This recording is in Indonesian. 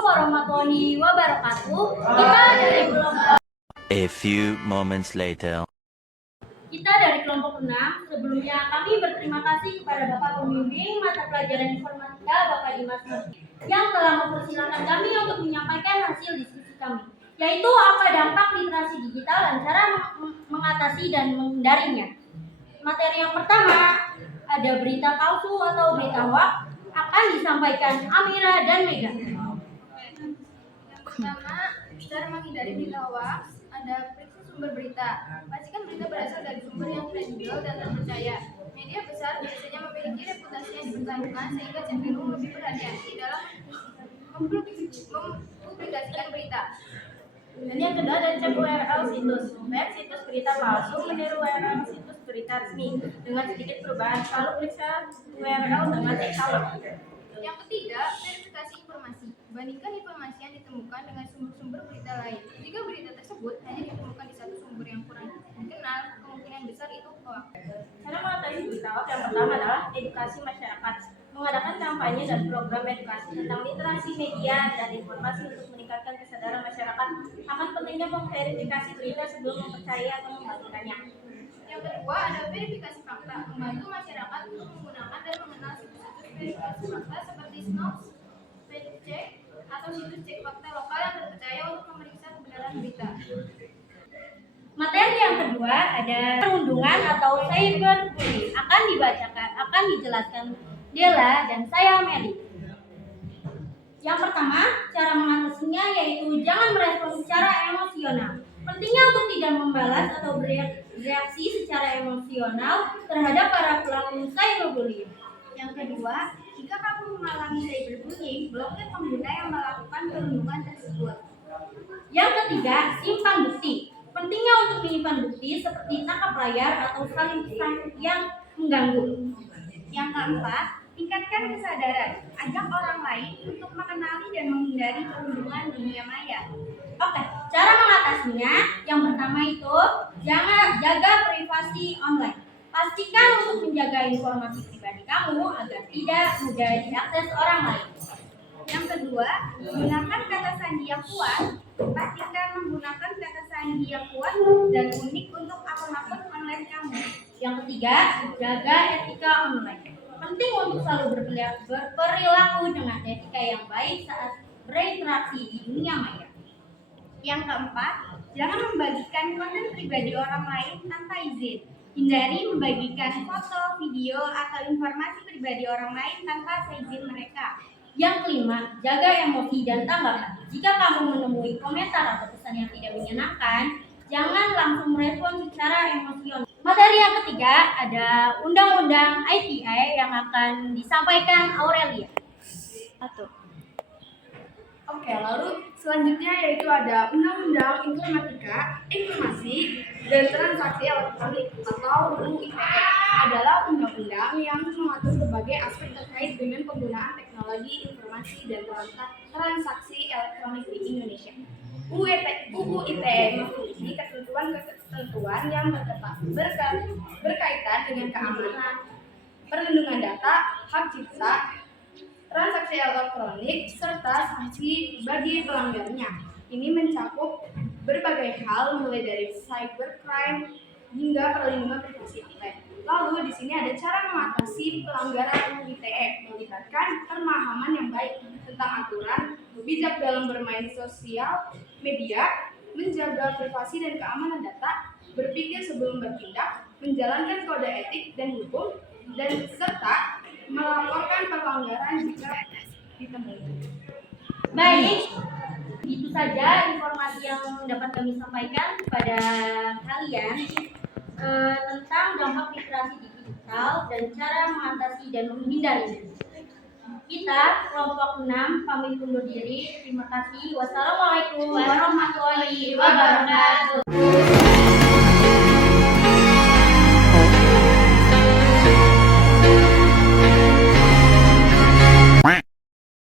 warahmatullahi wabarakatuh. A few moments later. Kita dari kelompok 6, sebelumnya kami berterima kasih kepada Bapak Pembimbing mata pelajaran informatika Bapak Dimas Nursi yang telah mempersilahkan kami untuk menyampaikan hasil diskusi kami, yaitu apa dampak literasi digital dan cara mengatasi dan menghindarinya. Materi yang pertama, ada berita palsu atau berita hoax, akan disampaikan Amira dan Mega. Yang pertama, cara menghindari berita hoax, ada periksa sumber berita. Pastikan berita berasal dari sumber yang kredibel dan terpercaya. Media besar biasanya memiliki reputasi yang dipertaruhkan sehingga cenderung lebih berhati-hati dalam mempublikasikan berita. Dan yang kedua, ada cek URL situs. Web situs berita palsu meniru URL situs berita resmi dengan sedikit perubahan. Selalu periksa URL dengan cek ulang. Yang ketiga, verifikasi informasi. Bandingkan informasi yang ditemukan dengan sumber-sumber berita lain. Jika berita tersebut hanya ditemukan di satu sumber yang kurang dikenal, kemungkinan besar itu hoax. Cara mengatasi berita hoax yang pertama adalah edukasi masyarakat. Mengadakan kampanye dan program edukasi tentang literasi media dan informasi untuk meningkatkan kesadaran masyarakat akan pentingnya memverifikasi berita sebelum mempercayai atau membagikannya. Yang kedua, ada verifikasi fakta. Membantu masyarakat untuk menggunakan dan mengenal situs-situs verifikasi fakta seperti Snopes, FactCheck, atau situs cek fakta lokal yang terpercaya untuk memeriksa kebenaran berita. Materi yang kedua ada perundungan atau cyberbullying, akan dijelaskan Dela dan saya Meli. Yang pertama, cara mengatasinya yaitu jangan merespon secara emosional. Pentingnya untuk tidak membalas atau bereaksi secara emosional terhadap para pelaku cyberbullying. Yang kedua, jika kamu mengalami cyberbullying, blokir pengguna yang melakukan perundungan tersebut. Yang ketiga, simpan bukti. Pentingnya untuk menyimpan bukti seperti tangkap layar atau saling pesan yang mengganggu. Yang keempat, tingkatkan kesadaran. Ajak orang lain untuk mengenali dan menghindari perundungan dunia maya. Oke, cara mengatasinya yang pertama itu jangan jaga privasi online. Pastikan untuk menjaga informasi pribadi kamu agar tidak mudah diakses orang lain. Yang kedua, gunakan kata sandi yang kuat. Pastikan menggunakan kata sandi yang kuat dan unik untuk akun-akun online kamu. Yang ketiga, jaga etika online. Penting untuk selalu berperilaku dengan etika yang baik saat berinteraksi di dunia maya. Yang keempat, jangan membagikan konten pribadi orang lain tanpa izin. Hindari membagikan foto, video, atau informasi pribadi orang lain tanpa seizin mereka. Yang kelima, jaga emosi dan tambahan. Jika kamu menemui komentar atau pesan yang tidak menyenangkan, jangan langsung merespon secara emosional. Materi yang ketiga ada Undang-Undang ITE yang akan disampaikan Aurelia. Oke, lalu selanjutnya yaitu ada Undang-Undang Informasi dan Transaksi Elektronik atau UU ITE adalah undang-undang yang mengatur berbagai aspek terkait dengan penggunaan teknologi informasi dan transaksi elektronik di Indonesia. UU ITE memiliki ketentuan yang berkaitan dengan keamanan, perlindungan data, hak cipta, transaksi elektronik, serta sanksi bagi pelanggarnya. Ini mencakup berbagai hal mulai dari cybercrime hingga perlindungan privasi online. Lalu di sini ada cara mengatasi pelanggaran UU ITE, melibatkan pemahaman yang baik tentang aturan, bijak dalam bermain sosial media, menjaga privasi dan keamanan data, berpikir sebelum bertindak, menjalankan kode etik dan hukum, dan serta melaporkan pelanggaran jika ditemui. Baik, itu saja informasi yang dapat kami sampaikan kepada kalian tentang dampak literasi digital dan cara mengatasi dan menghindarinya. Kita kelompok 6 pamit undur diri. Terima kasih. Wassalamualaikum warahmatullahi wabarakatuh.